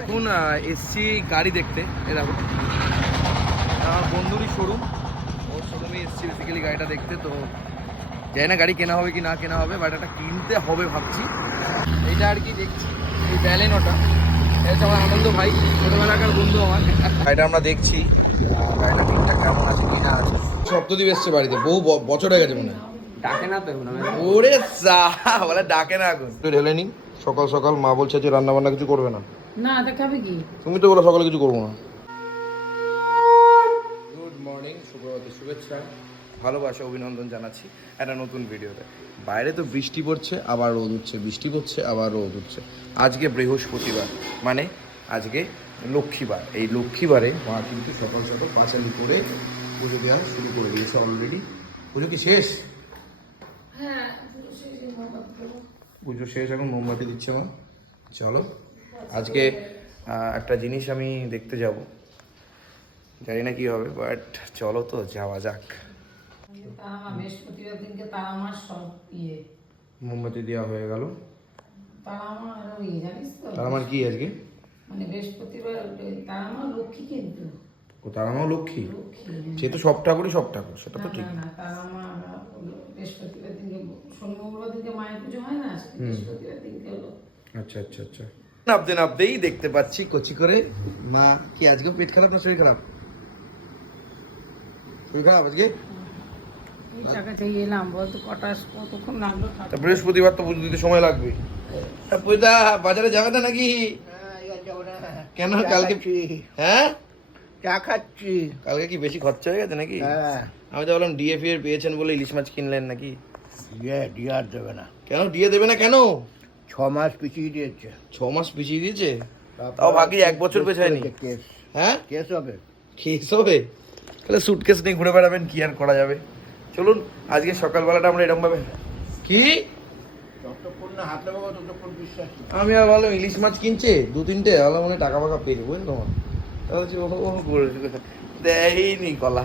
এখন এসছি গাড়ি দেখতে এ দেখো। আমার বন্ধুরই শোরুম ওর শোরুমে এসছি বেসিক্যালি গাড়িটা দেখতে তো জানি না গাড়ি কেনা হবে কি না কেনা হবে বাট এটা কিনতে হবে ভাবছি। এইটা আর কি দেখছি এই ব্যালেনোটা এটা আমার আনন্দ ভাই ছোটবেলাকার বন্ধু আমার। গাড়িটা আমরা দেখছি গাড়িটা ঠিকঠাক কেমন আছে কি না আছে। সপ্তদ্বীপ এসছে বাড়িতে বহু বছর হয়ে গেছে মনে হয়। ডাকে না তো এখন ওরে সা বলে ডাকে না এখন। তুই ঢেলে সকাল সকাল মা বলছে যে রান্না বান্না কিছু করবে না। না দেখাবে কি? তুমি তো বলো সকালে কিছু করব না। গুড মর্নিং শুভরাত্রি শুভেচ্ছা। ভালোবাসা অভিনন্দন জানাচ্ছি একটা নতুন ভিডিওতে। বাইরে তো বৃষ্টি পড়ছে আবার রোদ উঠছে বৃষ্টি পড়ছে আবার রোদ উঠছে। আজকে বৃহস্পতিবার মানে আজকে লক্ষ্মীবার। এই লক্ষ্মীবারে মা কিন্তু সকাল সকাল পাঁচালি করে পুজো দেওয়া শুরু করে দিয়েছে অলরেডি পুজো কি শেষ? পুজো শেষ এখন মোমবাতি দিচ্ছে মা। চলো আজকে একটা জিনিস আমি দেখতে যাব। জানি না কি হবে বাট চলো তো যাওয়া যাক। ইয়ে। মোমবাতি দেওয়া হয়ে গেল। তারা মার ইয়ে আমার কি আজকে? মানে বৃহস্পতিবার তারা মা লক্ষ্মী কিন্তু ও তার আমার লক্ষ্মী। লক্ষ্মী। সে তো সব ঠাকুরই সব ঠাকুর সেটা তো ঠিক না না তারা মা বৃহস্পতিবার দিনকে শনি দিনকে মায়ের পুজো হয় না বৃহস্পতিবার দিনকে হলো। আচ্ছা আচ্ছা আচ্ছা। নাপতে নাপতেই দেখতে পাচ্ছি কচি করে। মা কি আজকেও পেট খারাপ না শরীর খারাপ? শরীর খারাপ আজকে? বৃহস্পতিবার তো পুজো দিতে সময় লাগবে। তা বাজারে যাবে না নাকি? কেন কালকে হ্যাঁ? চা খাচ্ছি। কালকে কি বেশি খরচা হয়ে গেছে নাকি? হ্যাঁ। আমি তো বললাম ডিএফি এর পেয়েছেন বলে ইলিশ মাছ কিনলেন নাকি? ইয়ে ডিয়ার দেবে না। কেন? ডিএ দেবে না কেন? ছ মাস পিছিয়ে দিয়েছে। ছ মাস পিছিয়ে দিয়েছে? তাও বাকি এক বছর পেছায়নি কেস হ্যাঁ? কেস হবে। কেস হবে? তাহলে সুটকেস নিয়ে ঘুরে বেড়াবেন কি আর করা যাবে? চলুন আজকে সকালবেলাটা আমরা এরকম ভাবে কি। আমি আর ভাবলাম ইলিশ মাছ কিনছে দু তিনটে ভাবলাম মনে টাকা ফাকা পেয়ে যাব বুঝলি তোমার করেছে দেয়নি কলা।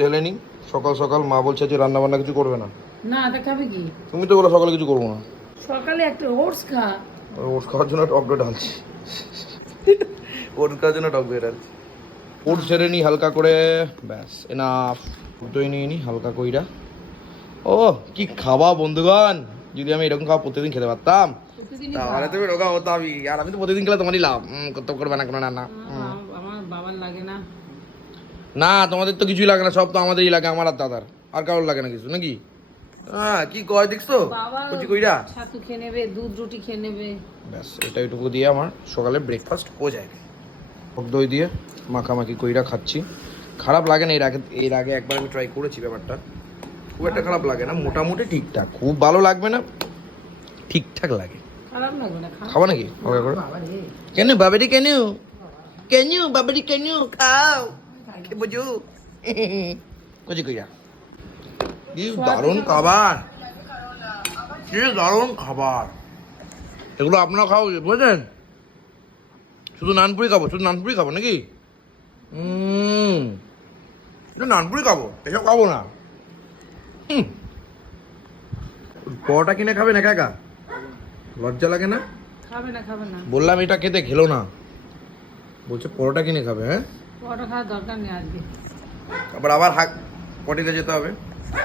ঢেলে নি সকাল সকাল মা বলছে যে রান্না বান্না কিছু করবে না। না দেখাবে কি? তুমি তো বলো সকালে কিছু করব না। সকালে একটা ওটস খা। ওটস খাওয়ার জন্য টক দই ঢালছি। ওটস খাওয়ার জন্য টক দই ঢালছি। ওটস ঢেলে নিই হালকা করে। ব্যাস এনাফ দই নিয়ে নিই হালকা কইরা। ও কি খাওয়া বন্ধুগণ? যদি আমি এরকম খাওয়া প্রতিদিন খেতে পারতাম। তাহলে তুমি রোগা হতামই আর আমি তো প্রতিদিন খেলে তোমারই লাভ। কত করবে না কোনো না না। বাবার লাগে না। না তোমাদের তো কিছুই লাগে না সব তো আমাদেরই লাগে আমার আর দাদার। আর কারোর লাগে না কিছু নাকি? হ্যাঁ কি কয় দেখছ? বাবা কচি কইরা? ছাতু খেয়ে নেবে দুধ রুটি খেয়ে নেবে। ব্যাস এটা এটুকু দিয়ে আমার সকালে ব্রেকফাস্ট হয়ে যায়। দই দিয়ে মাখামাখি কইরা খাচ্ছি। খারাপ লাগে না এর আগে এর আগে একবার আমি ট্রাই করেছি ব্যাপারটা। খুব একটা খারাপ লাগে না মোটামুটি ঠিকঠাক। খুব ভালো লাগবে না ঠিকঠাক লাগে। খারাপ লাগবে না খাব নাকি? হবে করে? বাবা কেন বাবারি কেন কেন বাবারি কেন খাও কে বুঝু কচি কইরা কি দারুণ খাবার কি দারুণ খাবার এগুলো আপনারা খাও বুঝলেন? শুধু নানপুরি খাব শুধু নানপুরি খাব নাকি? হুম। নানপুরি খাব এসব খাব না। হুম। পরোটা কিনে খাবেন একা একা? লজ্জা লাগে না? খাবে না খাবে না। বললাম এটা খেতে খেলো না। বলছে পরোটা কিনে খাবে হ্যাঁ? পরোটা খাওয়ার দরকার নেই আজকে। আবার আবার হাক পটিতে যেতে হবে।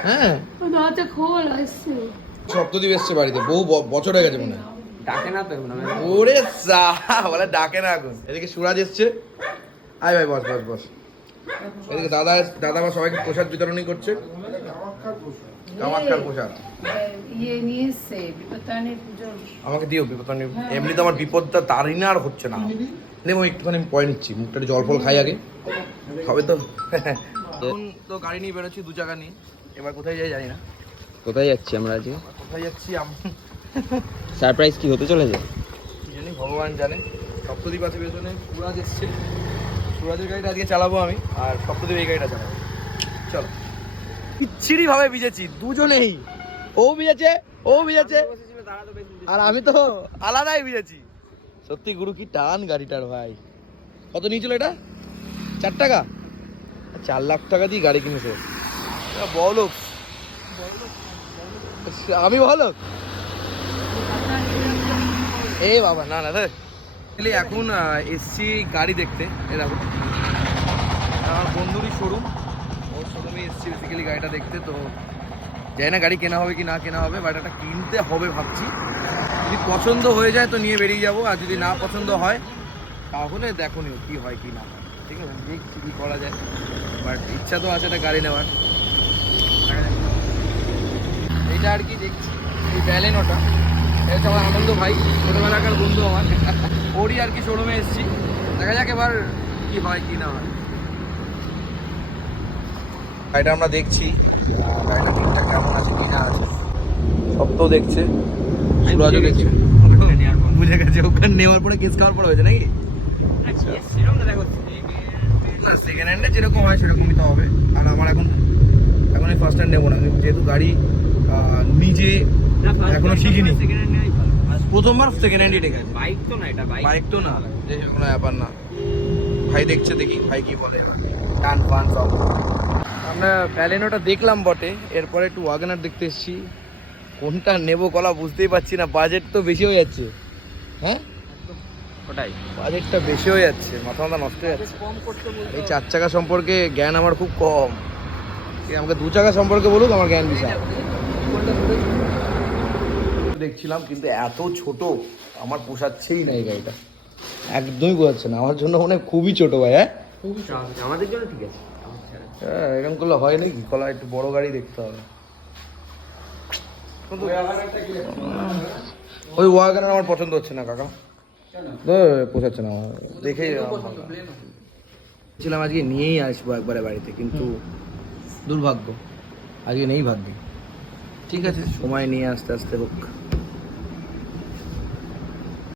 হ্যাঁ। দরজা খোল আসছে। সপ্তদ্বীপ এসছে বাড়িতে বহু ব- বছর হয়ে গেছে মনে হয়। ডাকে না তো এখন ওরে সা বলে ডাকে না এখন। এদিকে সুরাজ এসছে। আয় ভাই বস বস বস। এদিকে দাদা দাদা আবার সবাইকে প্রসাদ বিতরণই করছে। কামাক্ষার প্রসাদ। ইয়ে আমাকে দিও বিপদ এমনি তো আমার বিপদটা তারই না আর হচ্ছে না। নেব একটুখানি আমি পয় নিচ্ছি। মুখটা জল ফল খাই আগে। খাবে তো? এখন তো গাড়ি নিয়ে বেরোচ্ছি দু চাকা নিয়ে। এবার কোথায় যাই জানি না। কোথায় যাচ্ছি আমরা আজকে? কোথায় যাচ্ছি সারপ্রাইজ কি হতে চলেছে? জানি ভগবান জানে। সপ্তদ্বীপ আছে পেছনে সুরাজ এসছে। সুরাজের গাড়িটা আজকে চালাবো আমি আর সপ্তদ্বীপ এই গাড়িটা চালাবো। চলো। বিচ্ছিরি ভাবে ভিজেছি দুজনেই। ও ভিজেছে ও ভিজেছে। আর আমি তো আলাদাই ভিজেছি। সত্যি গুরু, কি টান গাড়িটার ভাই। কত নিয়েছিল এটা? চার টাকা? চার লাখ টাকা দিয়ে গাড়ি কিনেছে। বলো আমি বলো এ, বাবা, না না Actually এখন এসছি গাড়ি দেখতে এরকম আমার বন্ধুরই শোরুম ওর শোরুমে এসছি বেসিক্যালি গাড়িটা দেখতে, তো জানি না গাড়ি কেনা হবে কি না কেনা হবে বাট একটা কিনতে হবে ভাবছি। যদি পছন্দ হয়ে যায় তো নিয়ে বেরিয়ে যাব, আর যদি না পছন্দ হয়, তাহলে দেখো নিও কি হয় কি না ঠিক আছে? দেখছি কী করা যায়। বাট ইচ্ছা তো আছে একটা গাড়ি নেওয়ার। এটা আর কি দেখছি। এই ব্যালেনোটা এটা আমার আনন্দ ভাই, ছোটোবেলাকার বন্ধু আমার। ওরই আর কি শোরুমে এসেছি। দেখা যাক এবার কি হয় কি না হয়। গাড়িটা আমরা দেখছি। গাড়িটা ঠিকঠাক কেমন আছে কি না আছে। সব তো দেখছে। সুরাজও দেখছে। বুঝে গেছে ওখানে নেওয়ার পরে কেস খাওয়ার পরে হয়েছে নাকি? না সেকেন্ড হ্যান্ডে যেরকম হয় সেরকমই তো হবে। আর আমার এখন ফার্স্ট হ্যান্ড নেব না। যেহেতু গাড়ি নিজে এখনও শিখিনি। প্রথমবার সেকেন্ড হ্যান্ডই বাইক তো না এটা বাইক বাইক তো না। যে কোনো ব্যাপার না। ভাই দেখছে দেখি ভাই কি বলে। টান ফান সব। আমরা দেখলাম বটে এরপরে একটু ওয়াগনার দেখতে এসেছি। কোনটা নেব কলা বুঝতেই পারছি না বাজেট তো বেশি হয়ে যাচ্ছে। হ্যাঁ? ওটাই। বাজেটটা বেশি হয়ে যাচ্ছে মাথা মাথা নষ্ট হয়ে যাচ্ছে। এই চার চাকা সম্পর্কে জ্ঞান আমার খুব কম। এই আমাকে দু চাকা সম্পর্কে বলুক আমার জ্ঞান বিশাল। দেখছিলাম কিন্তু এত ছোট আমার পোষাচ্ছেই না এই গাড়িটা। একদমই পোষাচ্ছে না আমার জন্য মনে খুবই ছোট ভাই হ্যাঁ? আমাদের জন্য ঠিক আছে। হ্যাঁ এরকম করলে হয় নাকি? কলা একটু বড় গাড়ি দেখতে হবে। ওই ওয়াগানার আমার পছন্দ হচ্ছে না কাকা। পোষাচ্ছে না আমার। দেখে ছিলাম আজকে নিয়েই আসব একবারে বাড়িতে কিন্তু দুর্ভাগ্য। আজকে নেই ভাগ্যে। ঠিক আছে। সময় নিয়ে আস্তে আস্তে হোক।